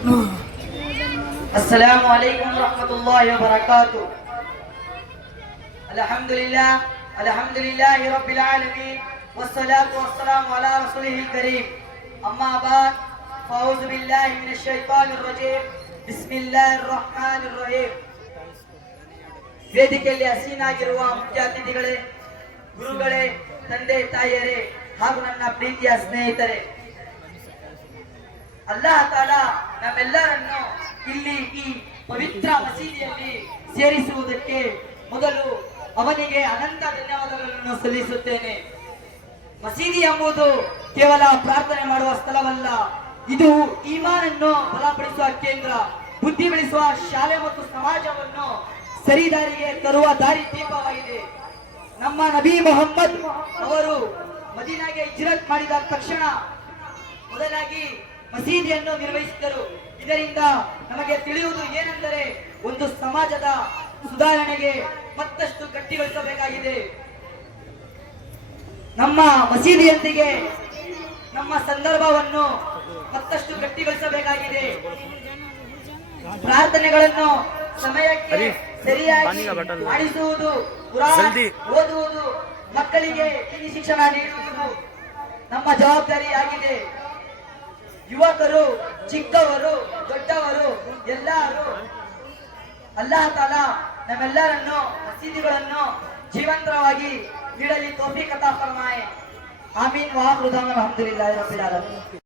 السلام عليكم ورحمة الله وبركاته. الحمد لله رب العالمين والصلاة والسلام على رسوله الكريم. أما بعد فأعوذ بالله من الشيطان الرجيم. بسم الله الرحمن الرحيم. ವೇದಿಕೆಯಲ್ಲಿ ಹಸೀನಾಗಿರುವ ಮುಖ್ಯ ಅತಿಥಿಗಳೇ, ಗುರುಗಳೇ, ತಂದೆ ತಾಯಿಯರೇ ಹಾಗೂ ನನ್ನ ಪ್ರೀತಿಯ ಸ್ನೇಹಿತರೆ, ಅಲ್ಲಾಹ್ ತಾಲಾ ನಮ್ಮೆಲ್ಲರನ್ನು ಇಲ್ಲಿ ಈ ಪವಿತ್ರ ಮಸೀದಿಯಲ್ಲಿ ಸೇರಿಸುವುದಕ್ಕೆ ಮೊದಲು ಅವನಿಗೆ ಅನಂತ ಧನ್ಯವಾದಗಳನ್ನು ಸಲ್ಲಿಸುತ್ತೇನೆ. ಮಸೀದಿ ಎಂಬುದು ಕೇವಲ ಪ್ರಾರ್ಥನೆ ಮಾಡುವ ಸ್ಥಳವಲ್ಲ, ಇದು ಈಮಾನನ್ನು ಬಲಪಡಿಸುವ ಕೇಂದ್ರ, ಬುದ್ಧಿ ಬೆಳೆಸುವ ಶಾಲೆ ಮತ್ತು ಸಮಾಜವನ್ನು ಸರಿದಾರಿಗೆ ತರುವ ದಾರಿ ದೀಪವಾಗಿದೆ. ನಮ್ಮ ನಬಿ ಮೊಹಮ್ಮದ್ ಅವರು ಮದೀನಾಗೆ ಹಿಜ್ರತ್ ಮಾಡಿದ ತಕ್ಷಣ ಮೊದಲಾಗಿ ಮಸೀದಿಯನ್ನು ನಿರ್ವಹಿಸಿದರು. ಇದರಿಂದ ನಮಗೆ ತಿಳಿಯುವುದು ಏನೆಂದರೆ, ಒಂದು ಸಮಾಜದ ಸುಧಾರಣೆಗೆ ಮತ್ತಷ್ಟು ಗಟ್ಟಿಗೊಳಿಸಬೇಕಾಗಿದೆ. ನಮ್ಮ ಮಸೀದಿಯೊಂದಿಗೆ ನಮ್ಮ ಸಂದರ್ಭವನ್ನು ಮತ್ತಷ್ಟು ಗಟ್ಟಿಗೊಳಿಸಬೇಕಾಗಿದೆ. ಪ್ರಾರ್ಥನೆಗಳನ್ನು ಸಮಯಕ್ಕೆ ಸರಿಯಾಗಿ ಮಾಡಿಸುವುದು, ಕುರಾನ್ ಓದುವುದು, ಮಕ್ಕಳಿಗೆ ದೀನಿ ಶಿಕ್ಷಣ ನೀಡುವುದು ನಮ್ಮ ಜವಾಬ್ದಾರಿಯಾಗಿದೆ. ಯುವಕರು, ಚಿಕ್ಕವರು, ದೊಡ್ಡವರು ಎಲ್ಲರೂ ಅಲ್ಲಾಹ್ ತಾಲಾ ನಮ್ಮೆಲ್ಲರನ್ನು ಮಸೀದಿಗಳನ್ನು ಜೀವಂತವಾಗಿ ನೀಡಲಿ ತೌಫೀಕ್ ಅತಾ ಫರ್ಮಾಯೆ. ಆಮೀನ್. ವಾಹೃದಾನ ಅಲ್ಹಮ್ದುಲಿಲ್ಲಾಹಿ ರಬ್ಬಿಲ್ ಆಲಮೀನ್.